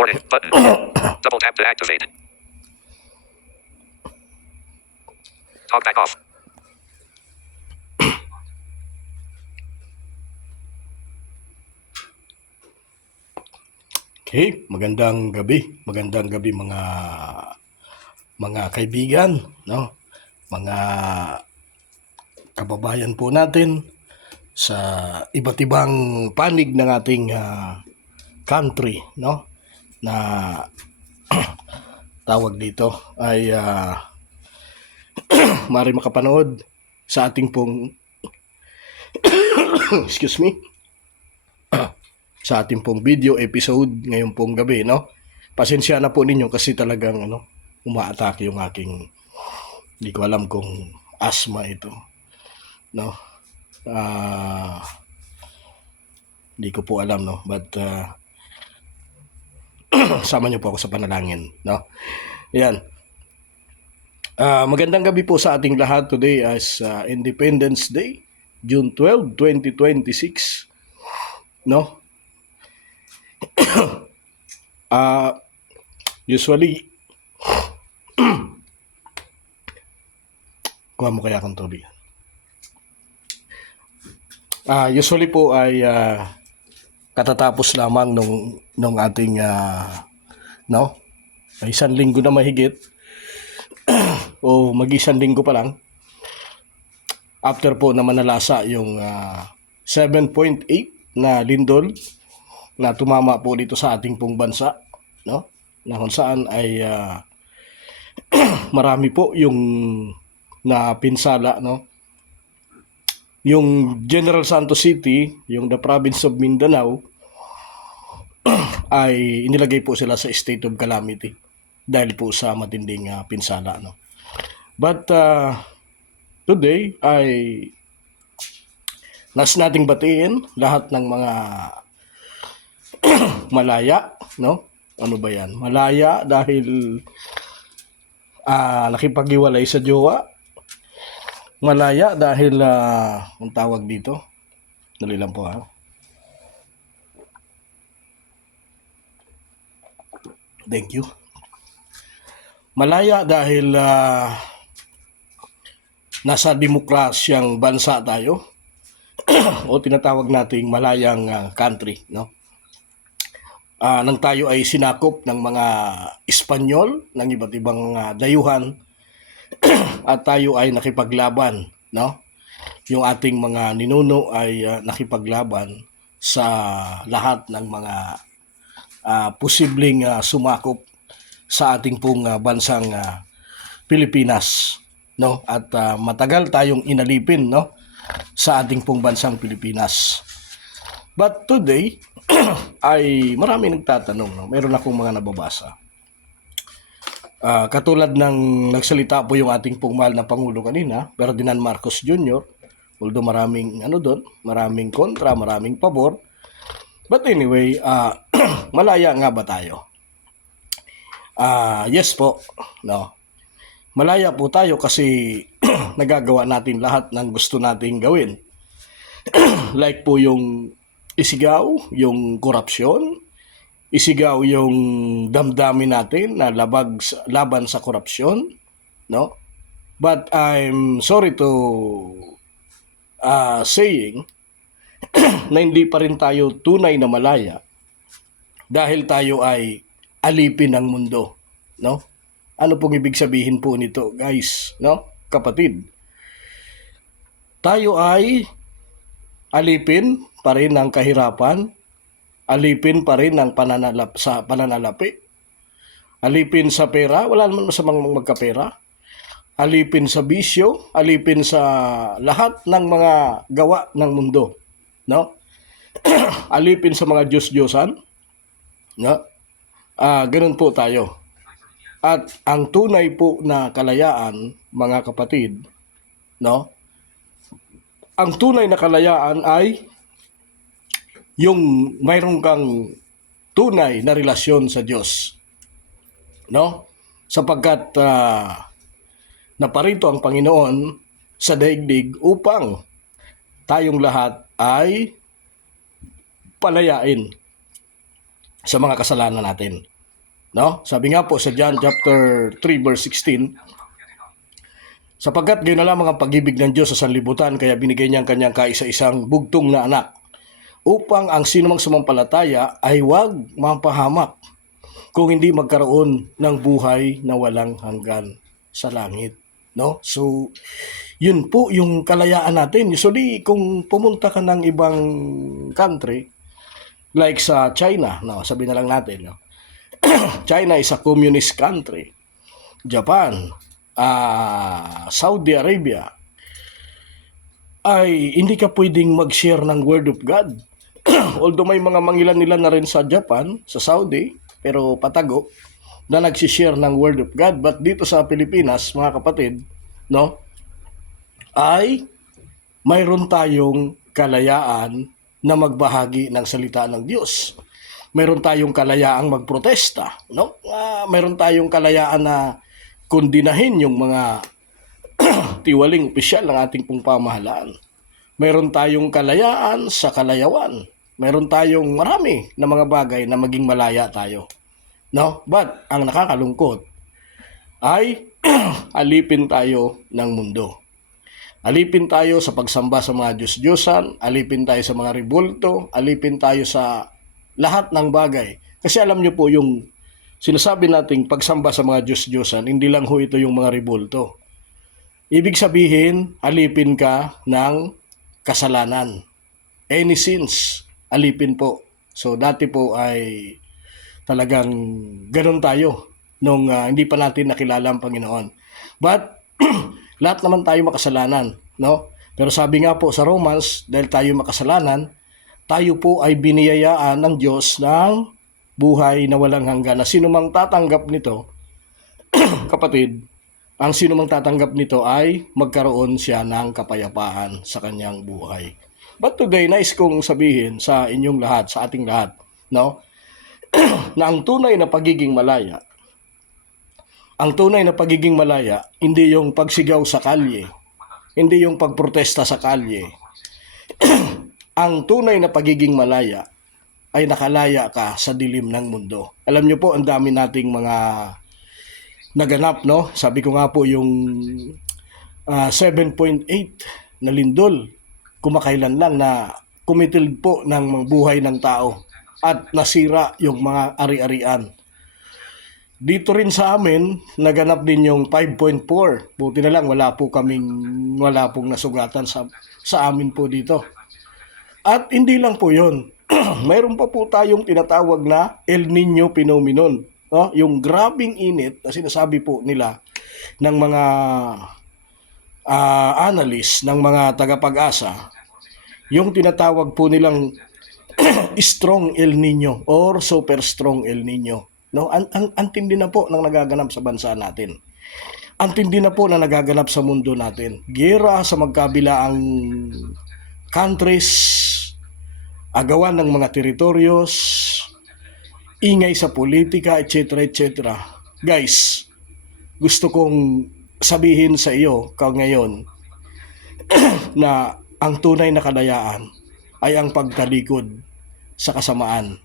Recording button. Double tap to activate. Talk back off. Okay, magandang gabi mga kaibigan, no? Mga kababayan po natin sa iba't ibang panig ng ating country, no? Na tawag dito ay maaari makapanood sa ating pong excuse me, sa ating pong video episode ngayon pong gabi, no? Pasensya na po ninyo kasi talagang umaatake yung aking, hindi ko alam kung asthma ito, no? Hindi ko po alam, no? But sama niyo po ako sa panalangin, no? Yan. Magandang gabi po sa ating lahat. Today is Independence Day, June 12, 2026, no? Usually kuha mo kaya akong tubig. Usually po ay katatapos lamang nung ating no? Isang linggo na mahigit o mag-isang linggo pa lang after po na manalasa yung 7.8 na lindol na tumama po dito sa ating pong bansa, no? Na kung saan ay marami po yung napinsala, no? Yung General Santos City, yung the province of Mindanao, ay inilagay po sila sa state of calamity dahil po sa matinding pinsala, no? But today ay nas nating batiin lahat ng mga malaya, no? Ano ba yan? Malaya dahil nakipag-iwalay sa jowa. Malaya dahil ang tawag dito. Dali lang po ha. Thank you. Malaya dahil nasa demokrasyang bansa tayo o tinatawag nating malayang country, no? Nang tayo ay sinakop ng mga Espanyol, ng iba't ibang dayuhan at tayo ay nakipaglaban, no? Yung ating mga ninuno ay nakipaglaban sa lahat ng mga posibleng sumakop sa ating pong bansang Pilipinas, no? At matagal tayong inalipin, no? Sa ating pong bansang Pilipinas. But today ay marami nagtatanong, no? Meron akong mga nababasa. Katulad ng nagsalita po yung ating pong mahal na Pangulo kanina, Ferdinand Marcos Jr., although maraming doon, maraming kontra, maraming pabor. But anyway, malaya nga ba tayo? Yes po, no. Malaya po tayo kasi nagagawa natin lahat ng gusto nating gawin. Like po yung isigaw yung korupsyon, isigaw yung damdamin natin na laban sa korupsyon, no? But I'm sorry to saying na hindi pa rin tayo tunay na malaya dahil tayo ay alipin ng mundo, no? Ano pong ibig sabihin po nito, guys, no? Kapatid, tayo ay alipin pa rin ng kahirapan, alipin pa rin ng pananalapi, alipin sa pera, wala naman masamang magkapera, alipin sa bisyo, alipin sa lahat ng mga gawa ng mundo, no? Alipin sa mga Diyos-Diyosan, no? Ganun po tayo. At ang tunay po na kalayaan, mga kapatid, no? Ang tunay na kalayaan ay yung mayroon kang tunay na relasyon sa Diyos, no? Sapagkat naparito ang Panginoon sa daigdig upang tayong lahat ay palayain. sa mga kasalanan natin. No? Sabi nga po sa John chapter 3 verse 16, sapagkat gayon na lamang ang pag-ibig ng Diyos sa sanlibutan, kaya binigay niya ang kanyang kaisa-isang bugtong na anak, upang ang sinumang sumampalataya ay huwag mapahamak, kung hindi magkaroon ng buhay na walang hanggan sa langit. No? So, yun po yung kalayaan natin. Usually, kung pumunta ka ng ibang country, like sa China, no, sabi na lang natin, no? China is a communist country. Japan, Saudi Arabia, ay hindi ka pwedeng mag-share ng Word of God. Although may mga mangilan-ilan na rin sa Japan, sa Saudi, pero patago, na nagsishare ng Word of God. But dito sa Pilipinas, mga kapatid, no, ay mayroon tayong kalayaan na magbahagi ng salita ng Diyos. Mayroon tayong kalayaang magprotesta, no? Mayroon tayong kalayaan na kundinahin yung mga tiwaling opisyal ng ating pong pamahalaan. Mayroon tayong kalayaan sa kalayawan. Mayroon tayong marami na mga bagay na maging malaya tayo. No? But ang nakakalungkot ay alipin tayo ng mundo. Alipin tayo sa pagsamba sa mga Diyos-Diyosan, alipin tayo sa mga ribulto, alipin tayo sa lahat ng bagay. Kasi alam niyo po yung sinasabi nating pagsamba sa mga Diyos-Diyosan, hindi lang ho ito yung mga ribulto. Ibig sabihin, alipin ka ng kasalanan. Any sins, alipin po. So dati po ay talagang ganun tayo nung hindi pa natin nakilala ang Panginoon. But lahat naman tayo makasalanan, no? Pero sabi nga po sa Romans, dahil tayo makasalanan, tayo po ay biniyayaan ng Diyos ng buhay na walang hanggan. Na sino mang tatanggap nito, kapatid, ang sino mang tatanggap nito ay magkaroon siya ng kapayapaan sa kanyang buhay. But today, nais kong sabihin sa inyong lahat, sa ating lahat, no, na ang tunay na pagiging malaya, hindi yung pagsigaw sa kalye, hindi yung pagprotesta sa kalye. Ang tunay na pagiging malaya ay nakalaya ka sa dilim ng mundo. Alam niyo po, ang dami nating mga naganap, no? Sabi ko nga po yung 7.8 na lindol, kumakailan lang na kumitil po ng buhay ng tao at nasira yung mga ari-arian. Dito rin sa amin, naganap din yung 5.4. Buti na lang, wala pong nasugatan sa amin po dito. At hindi lang po yun. Mayroon pa po tayong tinatawag na El Nino phenomenon. No? Yung grabing init na sinasabi po nila ng mga analyst, ng mga tagapag-asa, yung tinatawag po nilang strong El Nino or super strong El Nino. No? Ang tindi na po ng nagaganap sa bansa natin. Ang tindi na po na nagaganap sa mundo natin. Giyera sa magkabilaang countries, agawan ng mga teritoryos, ingay sa politika, etc. etc. Guys, gusto kong sabihin sa iyo ngayon na ang tunay na kalayaan ay ang pagtalikod sa kasamaan.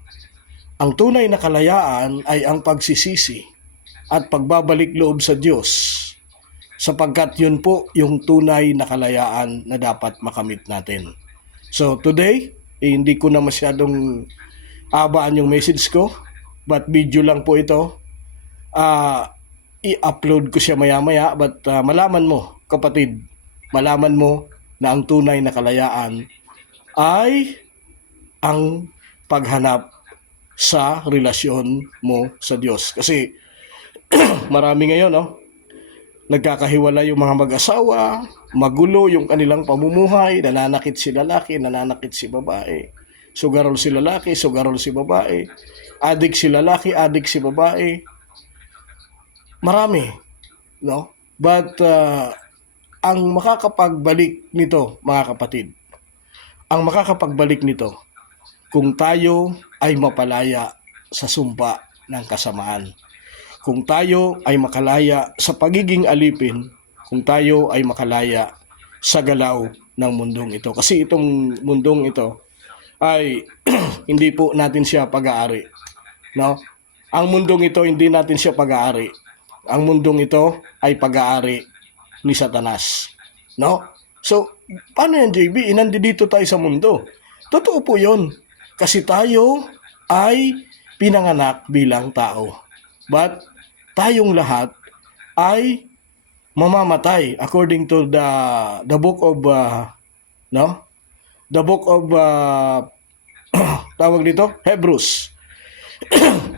Ang tunay na kalayaan ay ang pagsisisi at pagbabalik loob sa Diyos, sapagkat yun po yung tunay na kalayaan na dapat makamit natin. So today, hindi ko na masyadong abaan yung message ko, but video lang po ito. I-upload ko siya maya-maya, but malaman mo, kapatid, malaman mo na ang tunay na kalayaan ay ang paghanap sa relasyon mo sa Diyos. Kasi marami ngayon, no? Nagkakahiwalay yung mga mag-asawa, magulo yung kanilang pamumuhay, nananakit si lalaki, nananakit si babae. Sugarol si lalaki, sugarol si babae. Adik si lalaki, adik si babae. Marami, no? But ang makakapagbalik nito, mga kapatid, ang makakapagbalik nito, kung tayo ay mapalaya sa sumpa ng kasamaan. Kung tayo ay makalaya sa pagiging alipin, kung tayo ay makalaya sa galaw ng mundong ito. Kasi itong mundong ito ay hindi po natin siya pag-aari. No? Ang mundong ito, hindi natin siya pag-aari. Ang mundong ito ay pag-aari ni Satanas. No? So, paano yan, JB? Nandito tayo sa mundo. Totoo po yun. Kasi tayo ay pinanganak bilang tao. But, tayong lahat ay mamamatay according to the book of the book of tawag dito Hebrews.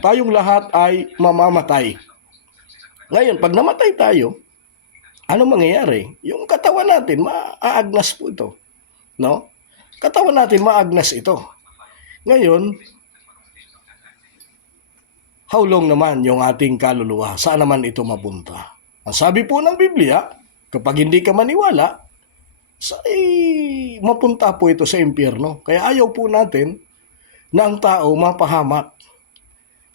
Tayong lahat ay mamamatay. Ngayon, pag namatay tayo, ano mangyayari? Yung katawan natin maaagnas po ito, no? Katawan natin maagnas ito. Ngayon, how long naman yung ating kaluluwa? Saan naman ito mapunta? Ang sabi po ng Biblia, kapag hindi ka maniwala, mapunta po ito sa impyerno. Kaya ayaw po natin na ang tao mapahamak.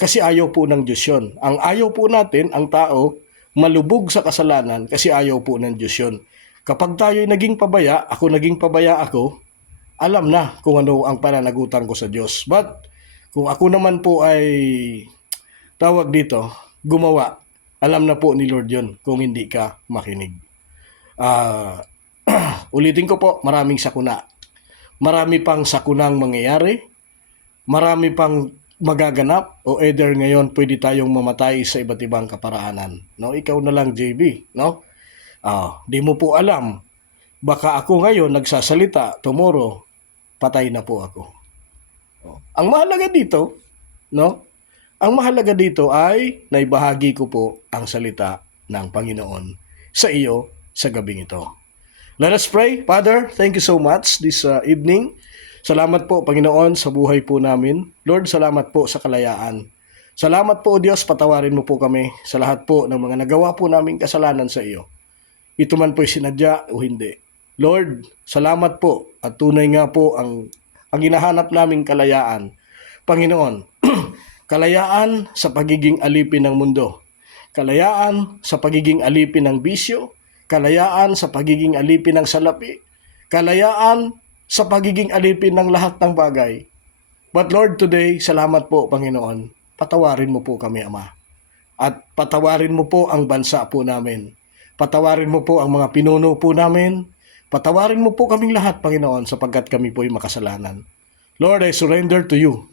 Kasi ayaw po ng Diyos yun. Ang ayaw po natin, ang tao, malubog sa kasalanan kasi ayaw po ng Diyos yun. Kapag tayo'y naging pabaya, naging pabaya ako, alam na kung ano ang pananagutan ko sa Diyos. But, kung ako naman po ay, tawag dito, gumawa, alam na po ni Lord yun kung hindi ka makinig. Ulitin ko po, maraming sakuna. Marami pang sakunang mangyayari. Marami pang magaganap o either ngayon pwede tayong mamatay sa iba't ibang kaparaanan. No, ikaw na lang, JB, no? Di mo po alam. Baka ako ngayon nagsasalita, tomorrow patay na po ako. Ang mahalaga dito, no? Ang mahalaga dito ay naibahagi ko po ang salita ng Panginoon sa iyo sa gabing ito. Let us pray. Father, thank you so much this evening. Salamat po, Panginoon, sa buhay po namin. Lord, salamat po sa kalayaan. Salamat po, Diyos, patawarin mo po kami sa lahat po ng mga nagawa po naming kasalanan sa iyo. Ito man po'y sinadya o hindi. Lord, salamat po at tunay nga po ang hinahanap naming kalayaan. Panginoon, kalayaan sa pagiging alipin ng mundo. Kalayaan sa pagiging alipin ng bisyo. Kalayaan sa pagiging alipin ng salapi. Kalayaan sa pagiging alipin ng lahat ng bagay. But Lord, today, salamat po, Panginoon. Patawarin mo po kami, Ama. At patawarin mo po ang bansa po namin. Patawarin mo po ang mga pinuno po namin. Patawarin mo po kaming lahat, Panginoon, sapagkat kami po'y makasalanan. Lord, I surrender to you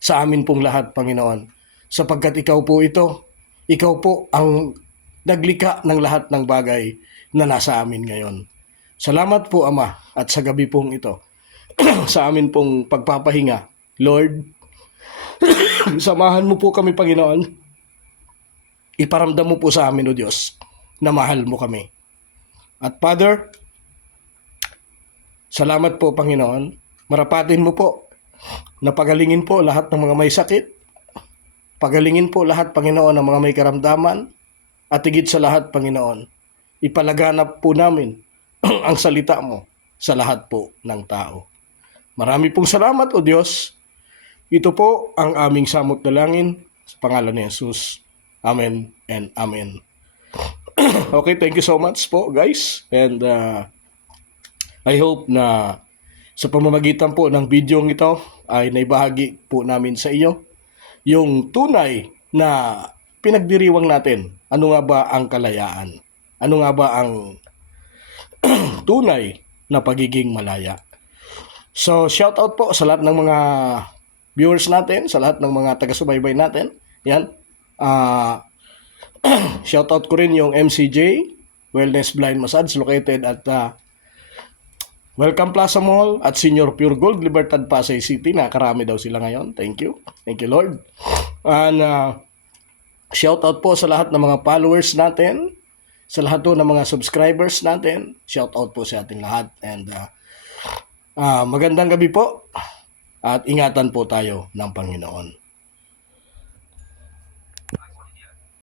sa amin pong lahat, Panginoon. Sapagkat ikaw po ito. Ikaw po ang naglikha ng lahat ng bagay na nasa amin ngayon. Salamat po, Ama, at sa gabi pong ito, sa amin pong pagpapahinga. Lord, samahan mo po kami, Panginoon. Iparamdam mo po sa amin, O Diyos, na mahal mo kami. At Father, salamat po, Panginoon. Marapatin mo po na pagalingin po lahat ng mga may sakit. Pagalingin po lahat, Panginoon, ng mga may karamdaman. At higit sa lahat, Panginoon, ipalaganap po namin ang salita mo sa lahat po ng tao. Marami pong salamat, O Diyos. Ito po ang aming samot dalangin sa pangalan ni Jesus. Amen and Amen. Okay, thank you so much po, guys. And I hope na sa pamamagitan po ng video ito ay naibahagi po namin sa iyo yung tunay na pinagdiriwang natin. Ano nga ba ang kalayaan? Ano nga ba ang tunay na pagiging malaya? So, shout out po sa lahat ng mga viewers natin, sa lahat ng mga taga-subaybay natin. Yan. Shout out ko rin yung MCJ, Wellness Blind Massage, located at Welcome Plaza Mall at Senior Pure Gold, Libertad, Pasay City. Nakarami daw sila ngayon. Thank you. Thank you, Lord. And shout out po sa lahat ng mga followers natin, sa lahat po ng mga subscribers natin. Shout out po sa ating lahat. And magandang gabi po at ingatan po tayo ng Panginoon.